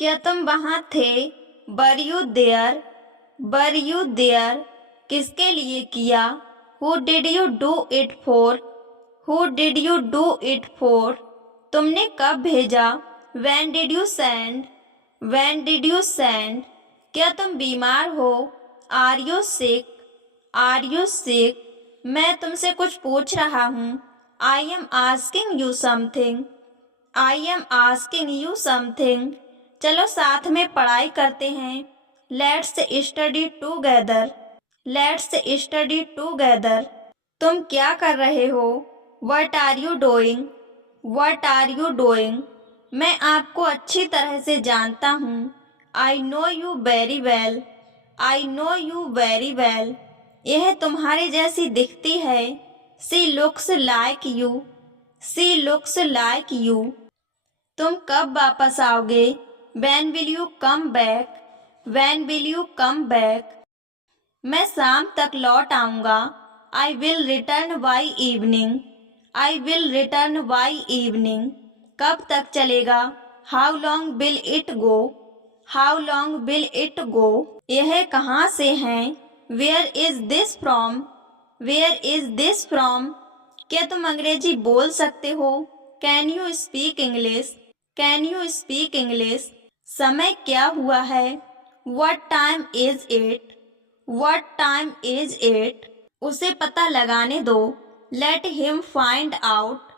क्या तुम वहाँ थे? Were you there? Were you there किसके लिए किया? Who did you do it for? Who did you do it for तुमने कब भेजा? When did you send? When did you send क्या तुम बीमार हो? Are you sick? Are you sick मैं तुमसे कुछ पूछ रहा हूँ। I am asking you something. I am asking you something चलो साथ में पढ़ाई करते हैं। Let's study together. Let's study together तुम क्या कर रहे हो? What are you doing? What are you doing मैं आपको अच्छी तरह से जानता हूँ। I know you very well. I know you very well यह तुम्हारी जैसी दिखती है। She looks like you. She looks like you तुम कब वापस आओगे? When will you come back? When will you come back मैं शाम तक लौट आऊँगा। I will return by evening. I will return by evening कब तक चलेगा? How long will it go? How long will it go यह कहाँ से है? Where is this from? Where is this from क्या तुम अंग्रेजी बोल सकते हो? Can you speak English? Can you speak English समय क्या हुआ है? What time is it? What time is it उसे पता लगाने दो। Let him find out.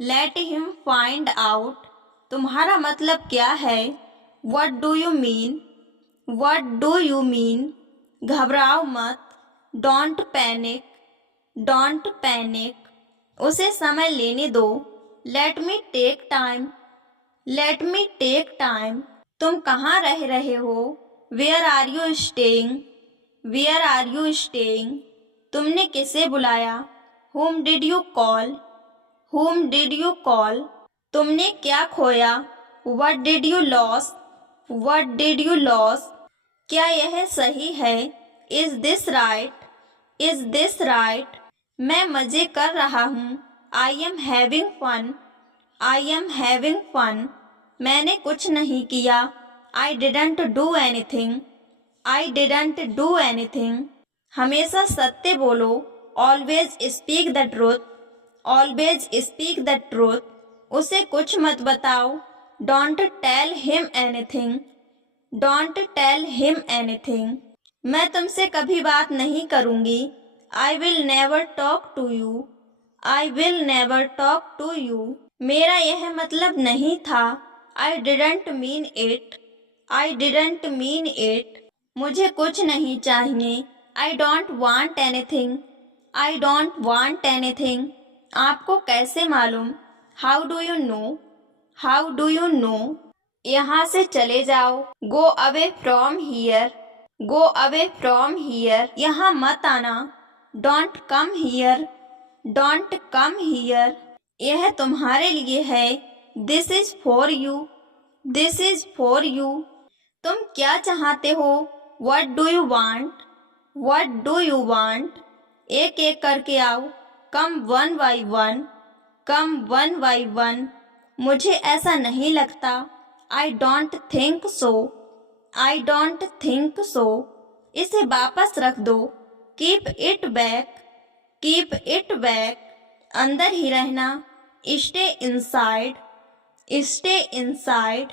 Let him find out तुम्हारा मतलब क्या है? What do you mean? What do you mean घबराओ मत। Don't panic. Don't panic उसे समय लेने दो। Let me take time. Let me take time तुम कहाँ रह रहे हो? Where are you staying? Where are you staying तुमने किसे बुलाया? Whom did you call? Whom did you call तुमने क्या खोया? What did you lose? What did you lose क्या यह सही है? Is this right? Is this right मैं मजे कर रहा हूँ। I am having fun. I am having fun मैंने कुछ नहीं किया। I didn't do anything. I didn't do anything हमेशा सत्य बोलो। Always speak the truth. Always speak the truth उसे कुछ मत बताओ। Don't tell him anything. Don't tell him anything मैं तुमसे कभी बात नहीं करूँगी। I will never talk to you. I will never talk to you मेरा यह मतलब नहीं था। I didn't mean it. I didn't mean it मुझे कुछ नहीं चाहिए। I don't want anything. I don't want anything आपको कैसे मालूम? How do you know? How do you know यहाँ से चले जाओ। Go away from here. Go away from here यहाँ मत आना। Don't come here. Don't come here यह तुम्हारे लिए है। This is for you. This is for you तुम क्या चाहते हो? What do you want? What do you want एक एक करके आओ। Come one by one. Come one by one मुझे ऐसा नहीं लगता। I don't think so. I don't think so इसे वापस रख दो। Keep it back. Keep it back अंदर ही रहना। Stay inside. Stay inside